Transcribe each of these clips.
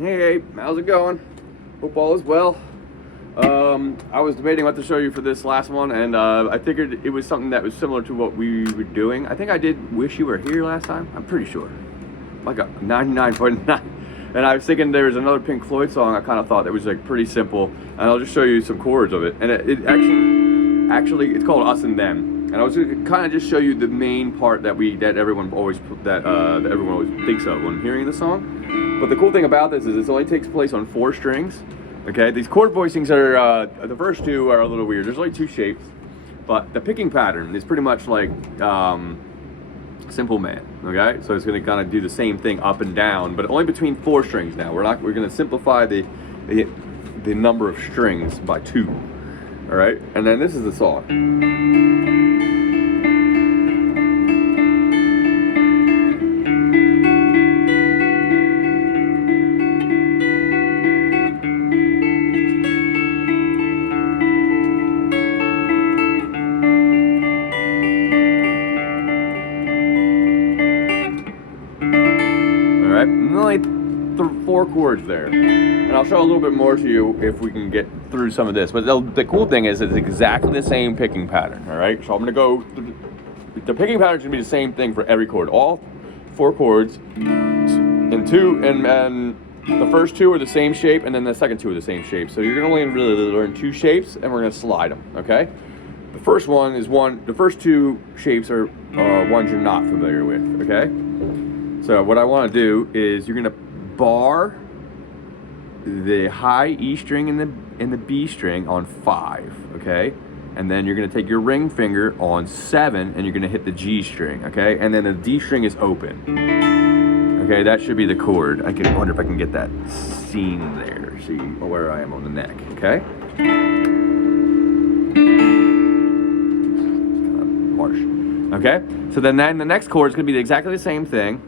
Hey, how's it going? Hope all is well. I was debating what to show you for this last one, and I figured it was something that was similar to what we were doing. I think I did Wish You Were Here last time. I'm pretty sure. Like a 99.9. And I was thinking there was another Pink Floyd song I kind of thought that was like pretty simple, and I'll just show you some chords of it. And it actually it's called Us and Them. And I was going to kind of just show you the main part that everyone always thinks of when hearing the song. But the cool thing about this is it only takes place on 4 strings. Okay, these chord voicings are the first 2 are a little weird. There's only 2 shapes, but the picking pattern is pretty much like Simple Man. Okay, so it's going to kind of do the same thing up and down, but only between 4 strings. Now we're going to simplify the number of strings by 2. All right, and then this is the song. Alright, only 4 chords there. And I'll show a little bit more to you if we can get through some of this. But the cool thing is it's exactly the same picking pattern, alright? So I'm going to go, the picking pattern is going to be the same thing for every chord. All 4 chords, and the first 2 are the same shape, and then the second 2 are the same shape. So you're going to only really learn 2 shapes, and we're going to slide them, okay? The first one is the first 2 shapes are ones you're not familiar with, okay? So what I want to do is you're going to bar the high E string and the B string on 5, okay? And then you're going to take your ring finger on 7 and you're going to hit the G string, okay? And then the D string is open. Okay, that should be the chord. I wonder if I can get that scene there. See where I am on the neck, okay? Harsh. Okay? So then the next chord is going to be exactly the same thing.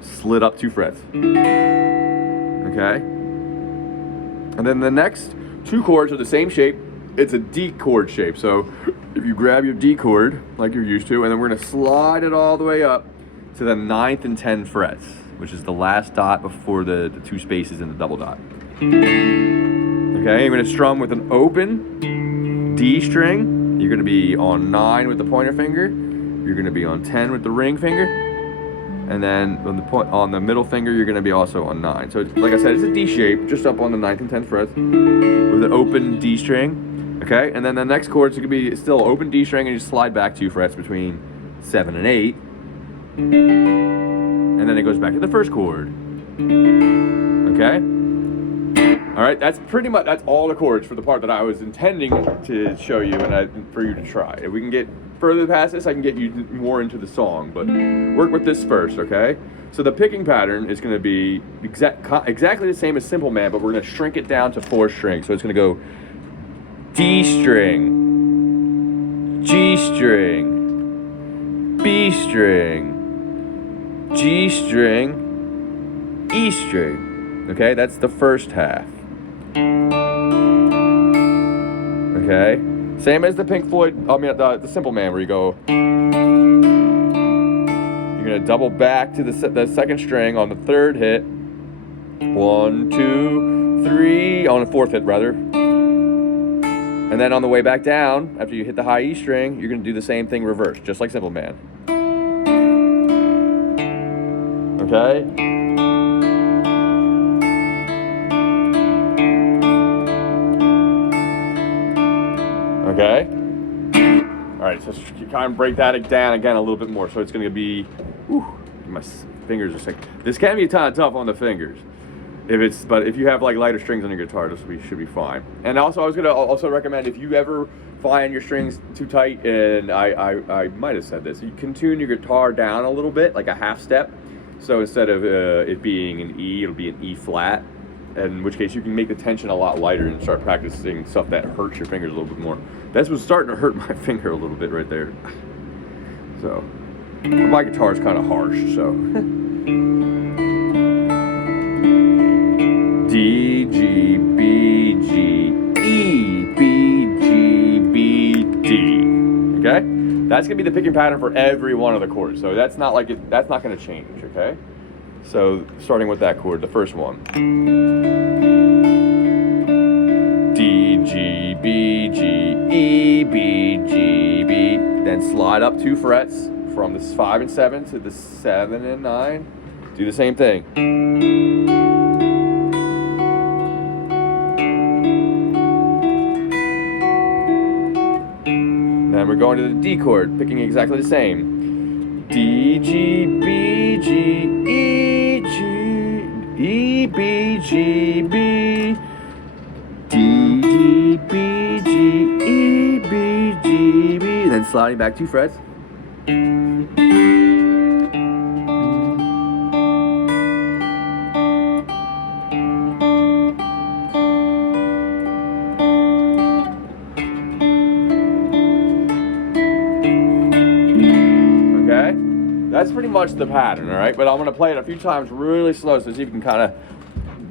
Slid up 2 frets. Okay? And then the next 2 chords are the same shape. It's a D chord shape. So if you grab your D chord like you're used to, and then we're going to slide it all the way up to the 9th and 10th frets, which is the last dot before the 2 spaces in the double dot. Okay? You're going to strum with an open D string. You're going to be on 9 with the pointer finger. You're going to be on 10 with the ring finger. And then on the middle finger, you're going to be also on 9. So like I said, it's a D shape, just up on the 9th and 10th frets with an open D string. Okay, and then the next chords going to be still open D string, and you slide back 2 frets between 7 and 8. And then it goes back to the first chord. Okay? Alright, that's all the chords for the part that I was intending to show you and for you to try. If we can get further past this, I can get you more into the song, but work with this first, okay? So the picking pattern is going to be exactly the same as Simple Man, but we're going to shrink it down to 4 strings. So it's going to go D string, G string, B string, G string, E string. Okay, that's the first half. Okay, same as the Pink Floyd, the Simple Man, where you go, you're gonna double back to the second string on the 3rd hit, 1, 2, 3, on the 4th hit rather, and then on the way back down, after you hit the high E string, you're gonna do the same thing reversed, just like Simple Man. Okay? Okay? Alright, so kind of break that down again a little bit more. So it's going to be, my fingers are sick. This can be kind of tough on the fingers. But if you have like lighter strings on your guitar, this should be fine. And also, I was going to also recommend, if you ever find your strings too tight, and I might have said this, you can tune your guitar down a little bit, like a half step. So instead of it being an E, it'll be an E flat. In which case you can make the tension a lot lighter and start practicing stuff that hurts your fingers a little bit more. That's what's starting to hurt my finger a little bit right there. So, my guitar is kind of harsh, so. D, G, B, G, E, B, G, B, D. Okay? That's gonna be the picking pattern for every one of the chords. So that's not going to change, okay? So starting with that chord, the first one. D, G, B, G, E, B, G, B. Then slide up 2 frets from the 5 and 7 to the 7 and 9. Do the same thing. Then we're going to the D chord, picking exactly the same. D, G, B, G, E, G, E, B, G, B. D, G, B, G, E, B, G, B. And then sliding back 2 frets. Okay? That's pretty much the pattern, all right? But I'm going to play it a few times really slow so see if you can kind of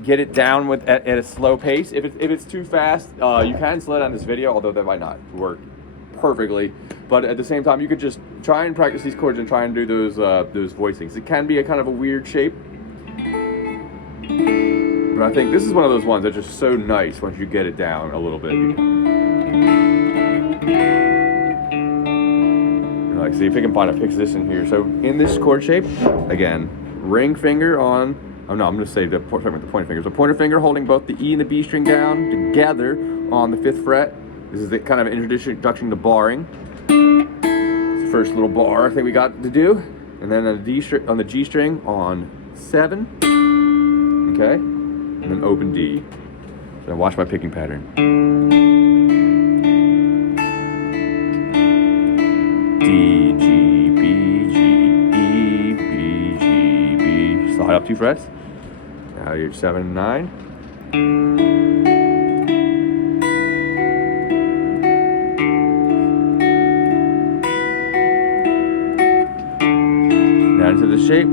get it down with at a slow pace. If it's too fast, you can slow down this video, although that might not work perfectly. But at the same time, you could just try and practice these chords and try and do those voicings. It can be a kind of a weird shape, but I think this is one of those ones that's just so nice once you get it down a little bit. Like, see if I can find a position here. So in this chord shape, again, ring finger on. Oh no, I'm going to say the pointer finger. So pointer finger holding both the E and the B string down together on the 5th fret. This is the kind of introduction to barring. It's the first little bar I think we got to do. And then on the G string on 7. Okay? And then open D. So watch my picking pattern. D, G, B, G, E, B, G, B. Slide up 2 frets. Now you're 7 and 9. Now into the shape.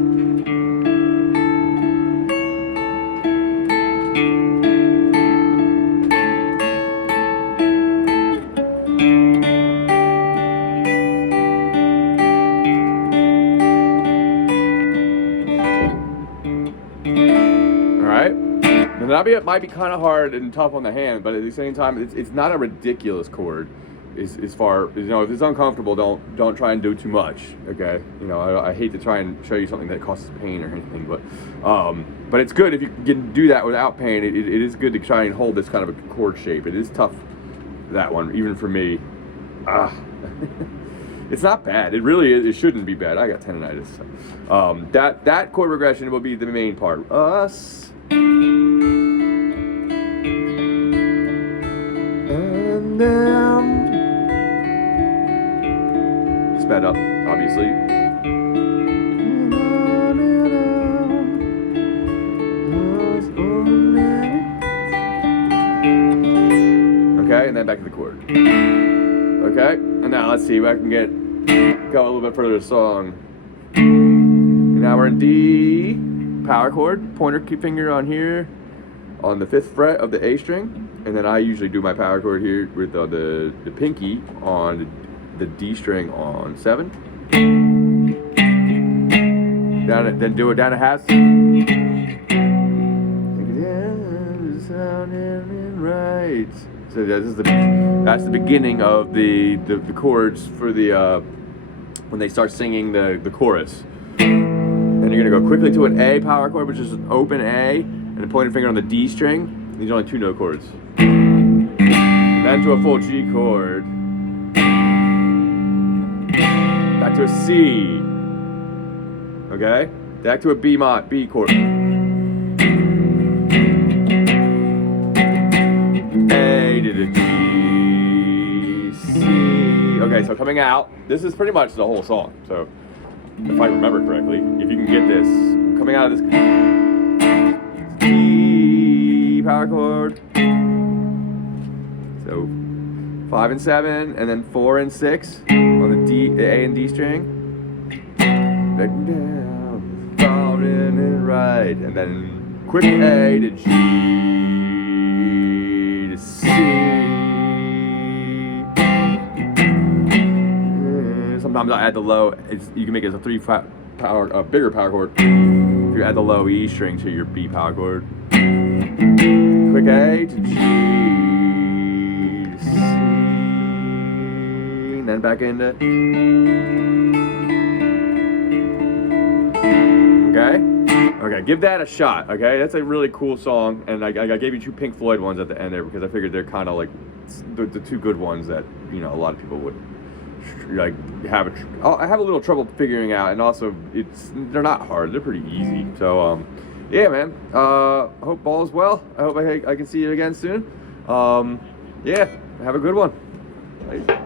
It might be kind of hard and tough on the hand, but at the same time, it's not a ridiculous chord. As far if it's uncomfortable, don't try and do too much. Okay, I hate to try and show you something that causes pain or anything, but it's good if you can do that without pain. It is good to try and hold this kind of a chord shape. It is tough, that one, even for me. It's not bad. It really is. It shouldn't be bad. I got tendonitis. So. That chord progression will be the main part. Us. And then sped up, obviously. Okay, and then back to the chord. Okay, and now let's see if I can go a little bit further to song. Now we're in D, power chord, pointer finger on here, on the 5th fret of the A string, and then I usually do my power chord here with the pinky on the D string on 7. Then do it down a half. Right. So that's the beginning of the chords for the when they start singing the chorus. Then you're gonna go quickly to an A power chord, which is an open A, and a pointer finger on the D string. These are only 2 note chords. Then to a full G chord. Back to a C. Okay? Back to a B chord. A to the G, C. Okay, so coming out, this is pretty much the whole song. So, if I remember correctly, if you can get this, coming out of this D power chord. So 5 and 7, and then 4 and 6 on the A and D string. Back down, falling and right, and then quick A to G to C. Sometimes I add the low. You can make it as a bigger power chord if you you add the low E string to your B power chord. Quick A to G, C, and then back into. Okay? Okay, give that a shot, okay? That's a really cool song, and I gave you 2 Pink Floyd ones at the end there because I figured they're kind of like the 2 good ones that, you know, a lot of people would like have I have a little trouble figuring out, and also they're not hard, they're pretty easy. So yeah, man, I hope all is well. I hope I can see you again soon. Yeah, have a good one. Bye.